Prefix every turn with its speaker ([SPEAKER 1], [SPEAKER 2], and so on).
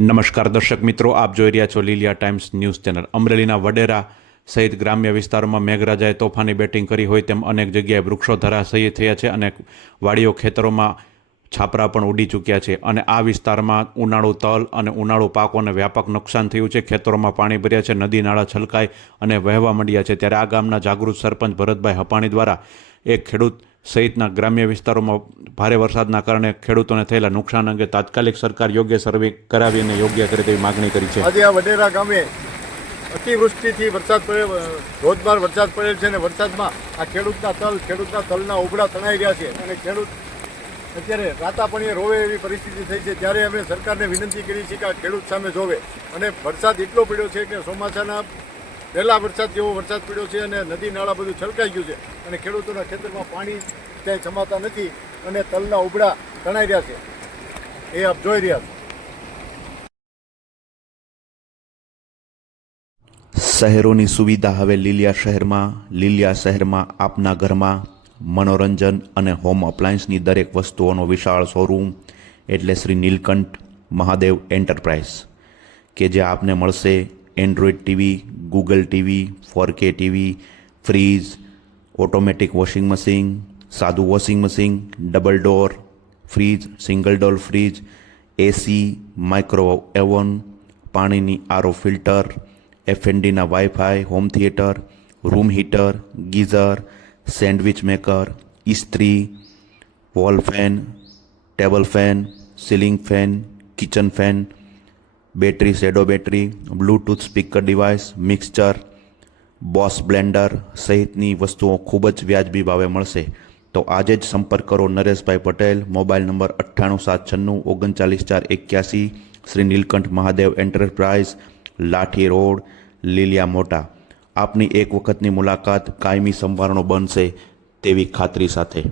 [SPEAKER 1] નમસ્કાર દર્શક મિત્રો, આપ જોઈ રહ્યા છો લીલિયા ટાઈમ્સ ન્યૂઝ ચેનલ. અમરેલીના વડેરા સહિત ગ્રામ્ય વિસ્તારોમાં મેઘરાજાએ તોફાની બેટિંગ કરી હોય તેમ અનેક જગ્યાએ વૃક્ષો ધરાશયી થયા છે અને વાડીઓ ખેતરોમાં છાપરા પણ ઉડી ચૂક્યા છે. અને આ વિસ્તારમાં ઉનાળુ તલ અને ઉનાળુ પાકોને વ્યાપક નુકસાન થયું છે. ખેતરોમાં પાણી ભર્યા છે, નદી નાળા છલકાઈ અને વહેવા માંડ્યા છે. ત્યારે આ ગામના જાગૃત સરપંચ ભરતભાઈ હપાણી દ્વારા એક ખેડૂત સહિતના ગ્રામ્ય વિસ્તારોમાં ભારે વરસાદના કારણે ખેડૂતોને થયેલા નુકસાન અંગે તાત્કાલિક સરકાર યોગ્ય સર્વે કરાવી અને યોગ્ય કરે તેવી માગણી કરી છે.
[SPEAKER 2] આજે આ વડેરા ગામે અતિવૃષ્ટિથી વરસાદ પડે ધોધમાર વરસાદ પડેલ છે અને વરસાદમાં આ ખેડૂતના તલ, ખેડૂતના તલના ઉબડા તણાઈ રહ્યા છે અને ખેડૂત અત્યારે રાતાપણીએ રોવે એવી પરિસ્થિતિ થઈ છે. ત્યારે અમે સરકારને વિનંતી કરી છે કે આ ખેડૂત સામે જોવે. અને વરસાદ એટલો પડ્યો છે કે ચોમાસાના પહેલા વરસાદ જેવો વરસાદ પડ્યો છે અને નદી નાળા બધું છલકાઈ ગયું છે અને ખેડૂતોના ખેતરમાં પાણી ક્યાંય જમાતા નથી. અને તલના ઉબડા તણાઈ રહ્યા છે. એ આપ જોઈ રહ્યા છો.
[SPEAKER 3] શહેરોની સુવિધા હવે લીલિયા શહેરમાં લીલિયા શહેરમાં આપના ઘરમાં મનોરંજન અને હોમ અપ્લાયન્સની દરેક વસ્તુઓનો વિશાળ શોરૂમ એટલે શ્રી નીલકંઠ મહાદેવ એન્ટરપ્રાઇઝ કે જે આપને મળશે Android TV, Google TV, four K TV, fridge, automatic washing machine સાદું washing machine double door fridge single door fridge AC micro oven પાણીની આરો filter એફએનડીના WiFi home theatre room heater geyser sandwich maker ઇસ્ત્રી wall fan table fan ceiling fan kitchen fan battery shadow battery Bluetooth speaker device mixture boss blender સહિતની વસ્તુઓ ખૂબ જ વ્યાજબી ભાવે મળશે તો આજે જ સંપર્ક કરો નરેશભાઈ પટેલ, મોબાઈલ નંબર અઠ્ઠાણું સાત છન્નું, ઓગણચાલીસ ચાર એક્યાસી, શ્રી નીલકંઠ મહાદેવ એન્ટરપ્રાઇઝ, લાઠી રોડ, લીલિયા મોટા. આપની એક વખતની મુલાકાત કાયમી સંભારણો બનશે તેવી ખાતરી સાથે.